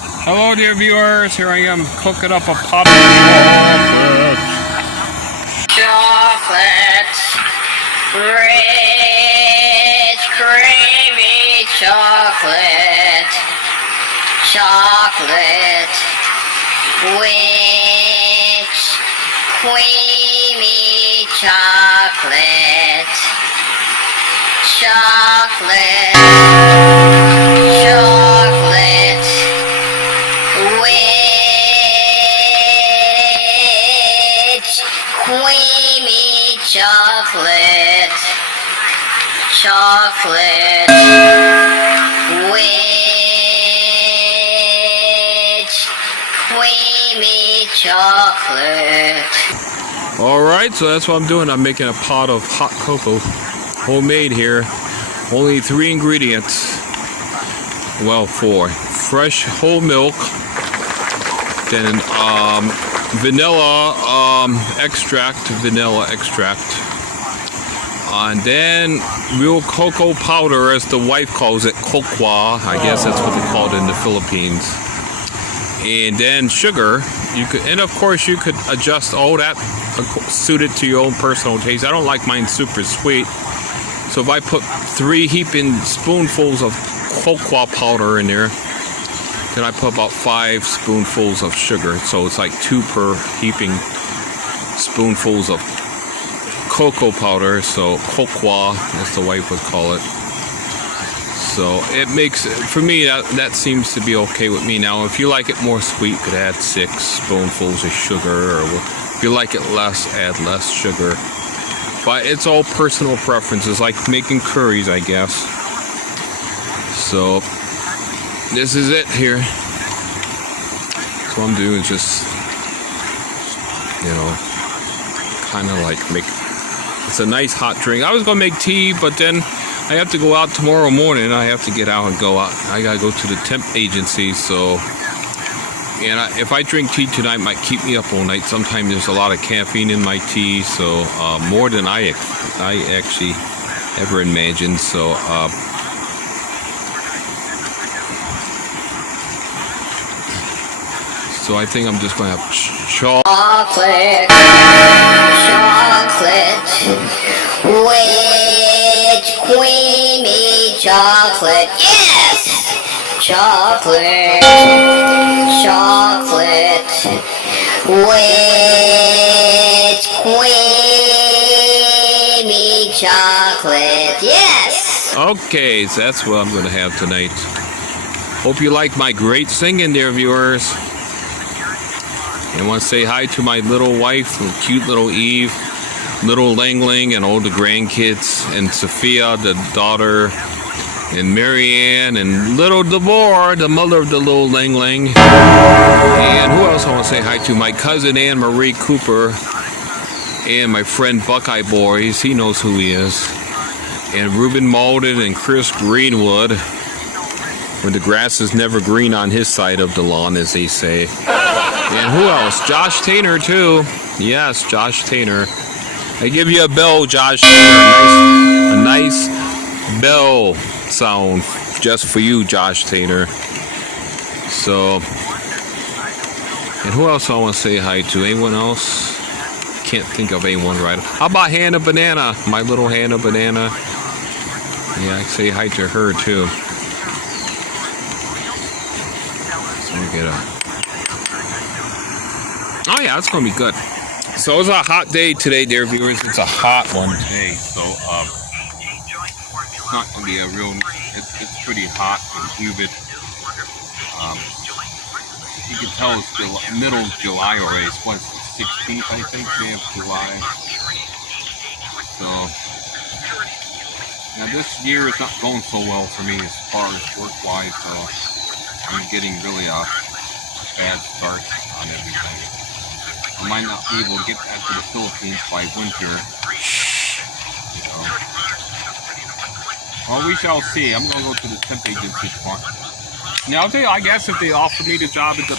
Hello, dear viewers. Here I am cooking up a pot of chocolate. Chocolate, rich, creamy chocolate, chocolate, rich, creamy chocolate, chocolate, chocolate, rich, creamy chocolate, chocolate, rich, creamy chocolate. All right, so that's what I'm doing. I'm making a pot of hot cocoa, homemade here. Only 3 ingredients. Well, 4. Fresh whole milk, then vanilla extract, and then real cocoa powder, as the wife calls it, cocoa. I guess that's what they call it in the Philippines. And then sugar. You could, and of course, you could adjust all that suited to your own personal taste. I don't like mine super sweet, so if I put 3 heaping spoonfuls of cocoa powder in there, then I put about 5 spoonfuls of sugar. So it's like 2 per heaping spoonfuls of cocoa powder. So cocoa, as the wife would call it. So it makes, for me, that seems to be okay with me. Now, if you like it more sweet, you could add 6 spoonfuls of sugar, or if you like it less, add less sugar. But it's all personal preferences, like making curries, I guess. So this is it here. So what I'm doing is just, kind of like make, it's a nice hot drink. I was going to make tea, but then I have to go out tomorrow morning. I have to get out and go out. I got to go to the temp agency, so, and if I drink tea tonight, it might keep me up all night. Sometimes there's a lot of caffeine in my tea, so more than I actually ever imagined. So so I think I'm just going to have Chocolate, rich, creamy chocolate, yes! Chocolate, rich, creamy chocolate, yes! Okay, so that's what I'm going to have tonight. Hope you like my great singing there, viewers. And I want to say hi to my little wife, cute little Eve, little Lang Lang, and all the grandkids, and Sophia, the daughter, and Marianne, and little Deborah, the mother of the little Lang Lang. And who else I want to say hi to? My cousin Anne Marie Cooper, and my friend Buckeye Boys. He knows who he is. And Ruben Malden and Chris Greenwood. When the grass is never green on his side of the lawn, as they say. And who else? Josh Tainer, too. Yes, Josh Tainer. I give you a bell, Josh Tainer. A nice bell sound just for you, Josh Tainer. So, and who else I want to say hi to? Anyone else? Can't think of anyone right. How about Hannah Banana? My little Hannah Banana. Yeah, I say hi to her, too. So let me get a... Oh yeah, it's gonna be good. So it's a hot day today, dear viewers. It's a hot one today. So it's not gonna be a real. It's pretty hot and humid. You can tell it's the middle of July already. It's what, 16th, I think, day of July. So now this year is not going so well for me as far as work-wise. So I'm getting really a bad start on everything. I might not be able to get back to the Philippines by winter. So, well, we shall see. I'm going to go to the temp agency tomorrow. Now, I'll tell you, I guess if they offer me the job at the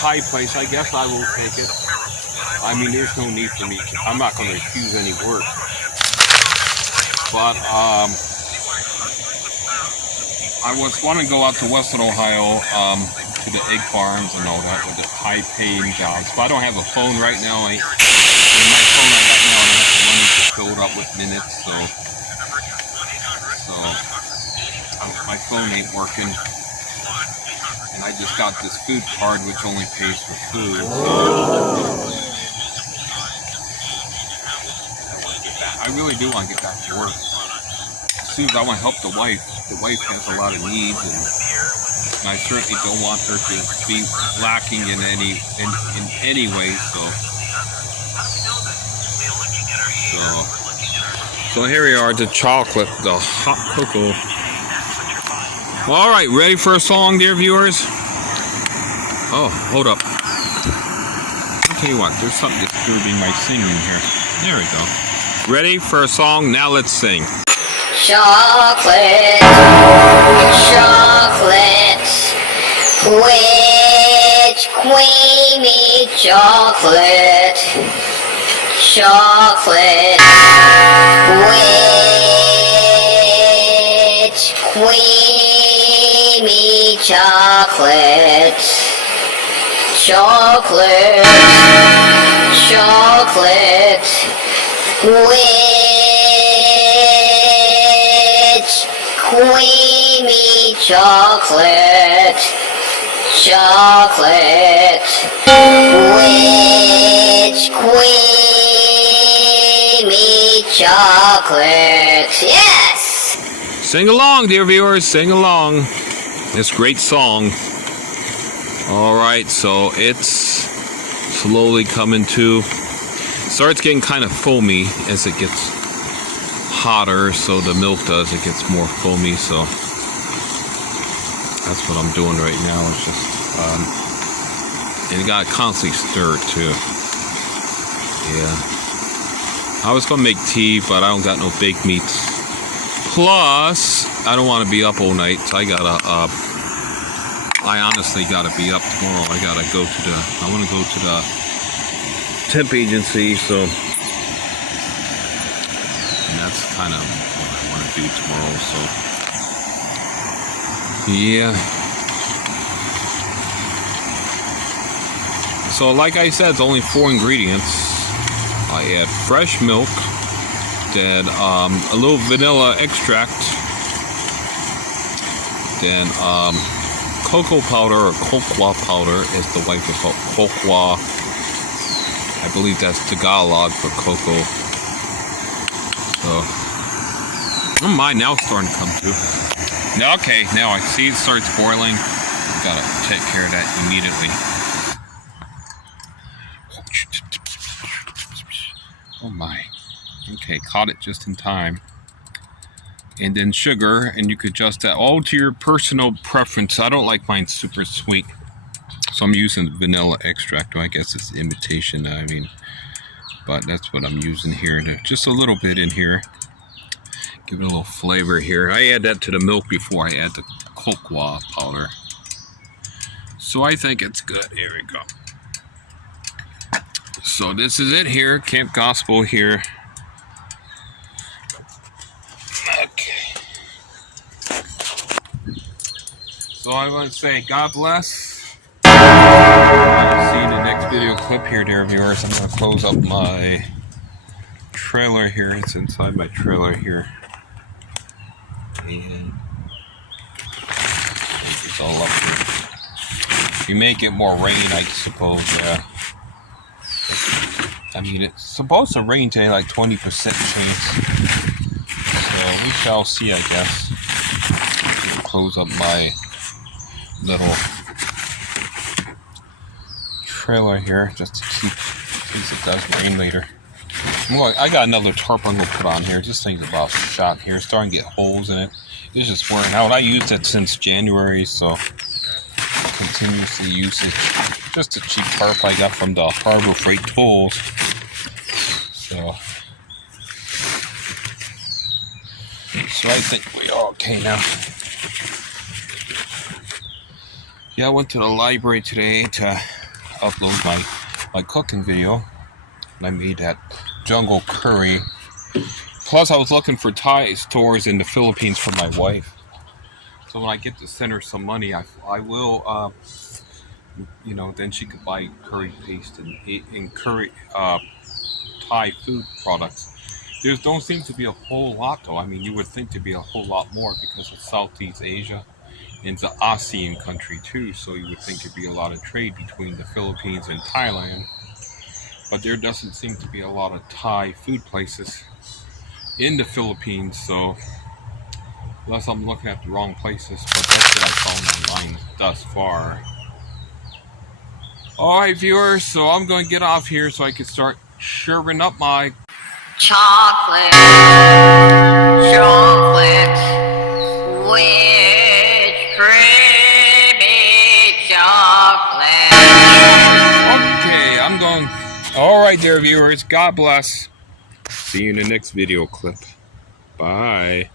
pie place, I guess I will take it. I mean, there's no need for me to. I'm not going to refuse any work. But, I want to go out to Western Ohio to the egg farms and all that with the high-paying jobs. But I don't have a phone right now. My phone right now is filled up with minutes, so my phone ain't working. And I just got this food card, which only pays for food. I really do want to get back to work. As soon as I want to help the wife has a lot of needs, and I certainly don't want her to be lacking in any way. So here we are, the chocolate, the hot cocoa. Well, all right, ready for a song, dear viewers? Oh, hold up. I'll tell you what, there's something disturbing my singing here. There we go. Ready for a song? Now let's sing. Chocolate, chocolate, rich, creamy chocolate, chocolate, rich, creamy chocolate, chocolate, chocolate, rich, creamy chocolate, chocolate, rich, creamy chocolate. Yes! Sing along, dear viewers, sing along. This great song. All right, so it's slowly coming to. Starts getting kind of foamy as it gets hotter, so the milk does, it gets more foamy, so that's what I'm doing right now. It's just and you gotta constantly stir it too. Yeah, I was gonna make tea, but I don't got no baked meats, plus I don't want to be up all night, so I honestly gotta be up tomorrow. I want to go to the temp agency, so and that's kind of what I want to do tomorrow, so yeah. So like I said, it's only 4 ingredients. I add fresh milk, then a little vanilla extract, then cocoa powder, or cocoa powder as the wife would call it, cocoa. I believe that's Tagalog for cocoa. So, oh my, now it's starting to come through. Okay, now I see it starts boiling. Gotta take care of that immediately. Oh my. Okay, caught it just in time. And then sugar, and you could adjust that all to your personal preference. I don't like mine super sweet, so I'm using vanilla extract. Well, I guess it's imitation, but that's what I'm using here. Just a little bit in here. Give it a little flavor here. I add that to the milk before I add the cocoa powder. So I think it's good. Here we go. So this is it here. Camp Gospel here. Okay. So I want to say God bless. See you in the next video clip here, dear viewers. I'm going to close up my trailer here. It's inside my trailer here. And it's all up here. You may get more rain, I suppose. It's supposed to rain today, like 20% chance. So we shall see, I guess. Close up my little trailer here just to keep, in case it does rain later. Look, I got another tarp I'm gonna put on here. Just things about shot here, it's starting to get holes in it. It's just wearing out. I used it since January, so continuously use it. Just a cheap tarp I got from the Harbor Freight Tools. So I think we are okay now. Yeah, I went to the library today to upload my cooking video. And I made that jungle curry. Plus, I was looking for Thai stores in the Philippines for my wife. So when I get to send her some money, I will you know, then she could buy curry paste and curry Thai food products. There don't seem to be a whole lot though. I mean, you would think to be a whole lot more because it's Southeast Asia and it's an ASEAN country too. So you would think it'd be a lot of trade between the Philippines and Thailand. But there doesn't seem to be a lot of Thai food places in the Philippines. So unless I'm looking at the wrong places, but that's what I found online thus far. Alright viewers, so I'm going to get off here so I can start serving up my Chocolate. Chocolate. With creamy chocolate. Okay, I'm going. Alright there viewers, God bless. See you in the next video clip. Bye.